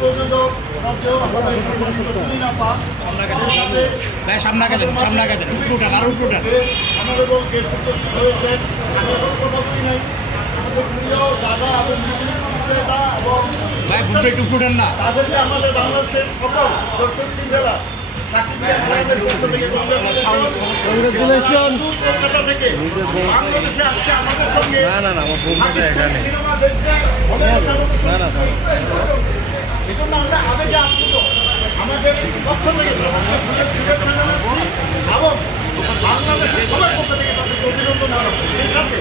প্রযোজক সামনে দেন উপরুটান আর উপরুটান honourable guest হয়েছেন। আমি এখন কথা বলি নাই, আমাদের প্রিয় দাদা এবং বিক্রেতা এবং ভাই বুঝতে একটু উপরুটান না তাদেরকে আমাদের বাংলাদেশের সকল 64 জেলা কলকাতা থেকে বাংলাদেশে আসছে আমাদের সঙ্গে সিনেমা দেখতে। এই জন্য আমরা আবেগে আপ্লুত, আমাদের পক্ষ থেকে শুভেচ্ছা জানাচ্ছি এবং বাংলাদেশের সবার পক্ষ থেকে তাদেরকে অভিনন্দন জানাচ্ছি। সেই সাথে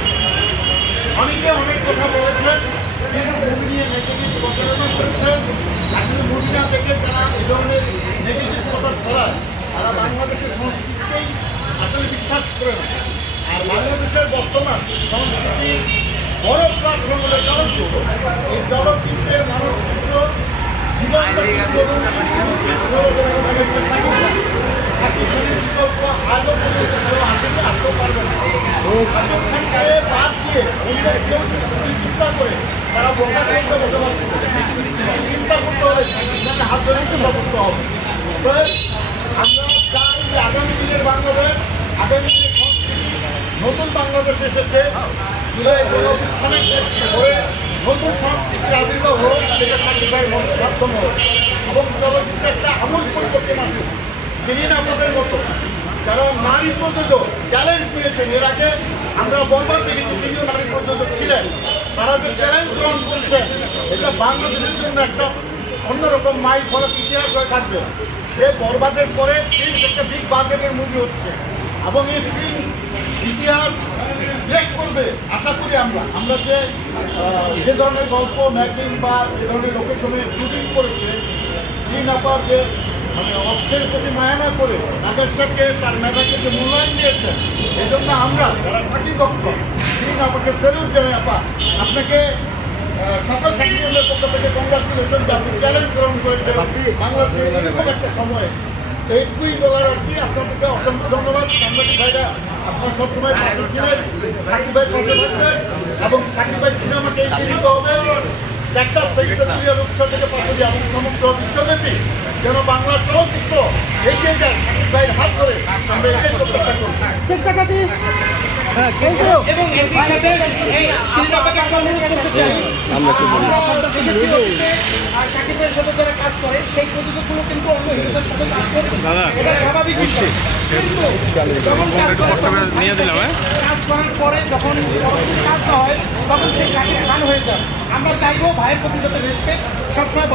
অনেকে অনেক কথা বলেছেন, কিন্তু মুভি নিয়ে নেগেটিভ প্রচারণা করেছেন। আসলে মুভি না দেখে যারা এই ধরনের নেগেটিভ কথা ছড়ায় তারা বাংলাদেশের সংস্কৃতিকেই আসলে বিশ্বাস করে না। আর বাংলাদেশের বর্তমান সংস্কৃতি বড় প্ল্যাটফর্ম হলো চলচ্চিত্র। এই চলচ্চিত্রের মানুষগুলো জীবন বিকল্প আজও পর্যন্ত কেউ আসেনি, আসতেও পারবে না। বাদ দিয়ে অন্য কেউ যদি চিন্তা করে তারা বোকা সঙ্গে বসবাস করে চিন্তা করতে হবে, সেখানে হাত ধরে চিন্তা করতে হবে। তো আমরা চাই যে আগামী দিনের বাংলাদেশ, আগামী দিনের সংস্কৃতি নতুন বাংলাদেশ এসেছে। জুলাই গণঅভ্যুত্থানের পরে নতুন সংস্কৃতির আবির্ভাব হোক, যেটা সাকিবের মাধ্যম হোক এবং চলচ্চিত্রে একটা আমূল পরিবর্তন আসুক। শিরিন আপাদের মতো যারা নারী প্রযোজক চ্যালেঞ্জ পেয়েছেন, এর আগে আমরা বরবাদ দেখেছি তিনিও নারী প্রযোজক ছিলেন, তারা যে চ্যালেঞ্জ গ্রহণ করছেন এটা বাংলাদেশের জন্য একটা অন্যরকম মাইল ফলক ইতিহাস হয়ে থাকবে। সে বরবাদের পরে প্রিন্স একটা বিগ বাজেটের মুভি হচ্ছে এবং এই প্রিন্স ইতিহাস ব্রেক করবে আশা করি। আমরা যে ধরনের গল্প ম্যাগজিন বা যে ধরনের লোকেশনে শুটিং করেছে, শিরিন আপার যে মানে অর্থের প্রতি মায়া না করে নাগেশকে তার মেধাকে যে মূল্যায়ন দিয়েছেন, এই জন্য আমরা যারা সাকিব ভক্ত শিরিন আপাকে স্যালুট জানাই। আপা আপনাকে সকল সাকিবের পক্ষ থেকে কংগ্রাচুলেশন, যে আপনি চ্যালেঞ্জ গ্রহণ করেছেন বাংলাদেশের এরকম একটা সময়ে। এইটুকুই বলার আর কি। আপনাদেরকে অসংখ্য ধন্যবাদ। সাংবাদিক ভাইরা আপনার সবসময় পাশে ছিলেন, সাকিব ভাই পাশে থাকবেন এবং সাকিব ভাই সিনেমাকে এগিয়ে নিতে হবে। একটা প্রেক্ষাপটীয় উৎস থেকে পাঠিয়ে এবং সমগ্র বিশ্বব্যাপী যেন বাংলার চলচ্চিত্র এগিয়ে যায়, সাকিব ভাইয়ের হাত ধরে আমরা এগিয়ে প্রত্যাশা করছি। এবং সাকিবের সাথে যারা কাজ করে সেই প্রযোজকগুলো কিন্তু অন্য হিরোদের সাথে কাজ করে, এটা স্বাভাবিক বিষয়। কিন্তু যখন কাজ করার পরে যখন কাজ হয় তখন সেই সাকিব খান হয়ে যায়। আমরা চাইবো ভাইয়ের প্রতি যাতে রেসপেক্ট সবসময়